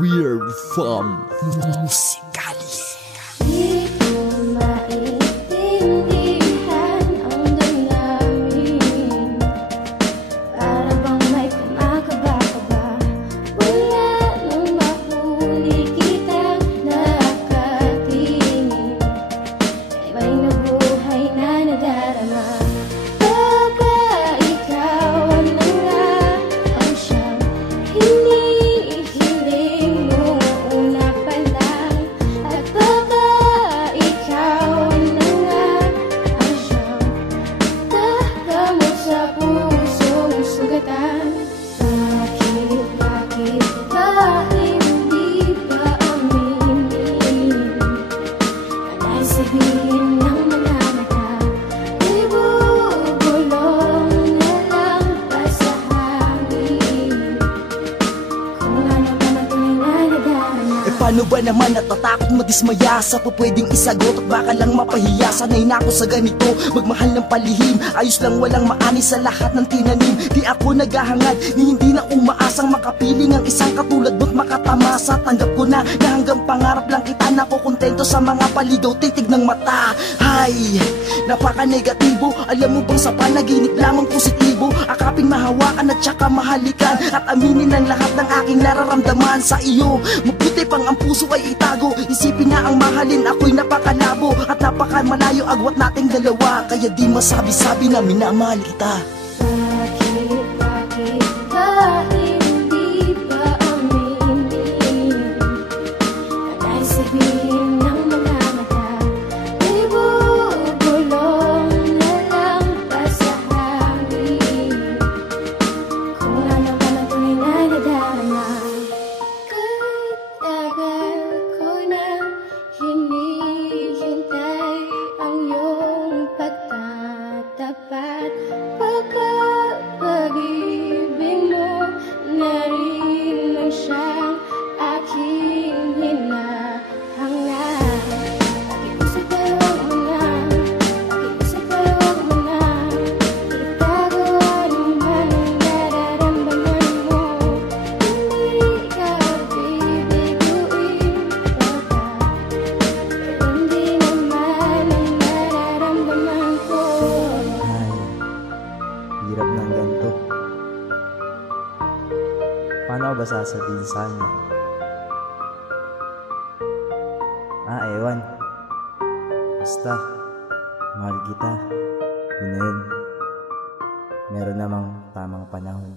Weird Fam Musicalis. Di ko maintindihan ang damdamin. Para bang may kumakaba-kaba. Wala nang mahuli kitang nakatingin. May nabuhay na nadarama. Baka ikaw na nga ang siyang hinihiling mo una pa lang. At baka ikaw na nga ang siyang tagamot sa pusong sugatan. Bakit ba hindi pa aminin? Anay sabihin ng mga mata, ibubulong na lang pa sa hangin. Kung ano ba ang tunay na nadarama. Paano ba naman natatakot madismaya sa pwedeng isagot at baka lang mapahiya? Sanay na ako sa ganito, magmahal ng palihim. Ayos lang walang maani sa lahat ng tinanim. Di ako naghahangad, ni hindi na umaasang makapiling ang isang katulad mo't makatamasa. Tanggap ko na hanggang pangarap lang kita, nakukontento sa mga paligaw titig ng mata. Hay, napaka-negatibo. Alam mo bang sa panaginip lamang positibo? Akaping mahawakan at saka mahalikan, at aminin ang lahat ng aking nararamdaman sa iyo. Mabuti pang ang puso ay itago. Isipin na ang mahalin ako'y napakalabo at napakamalayo agwat nating dalawa. Kaya di masabi-sabi na minamahal kita. Bakit ba hindi pa aminin? Anay sabihin ng mga mata, ibubulong na lang pa sa hangin. Kung ano ba ang tunay na nadarama. Tagal ko na hinihintay ang iyong pagtatapat. Baka pag-ibig mo na rin ang siyang aking hinahangad. Pakiusap pero wag mo na, pakiusap pero wag mo na itago anuman ang nararamdaman mo. Hindi ka bibiguin bata, pero hindi naman ang nararamdaman ko. Ay, hirap ng ganito. Paano ba sasabihin sa kanya? Ewan. Basta, mahal kita. Yun na yun. Meron namang tamang panahon.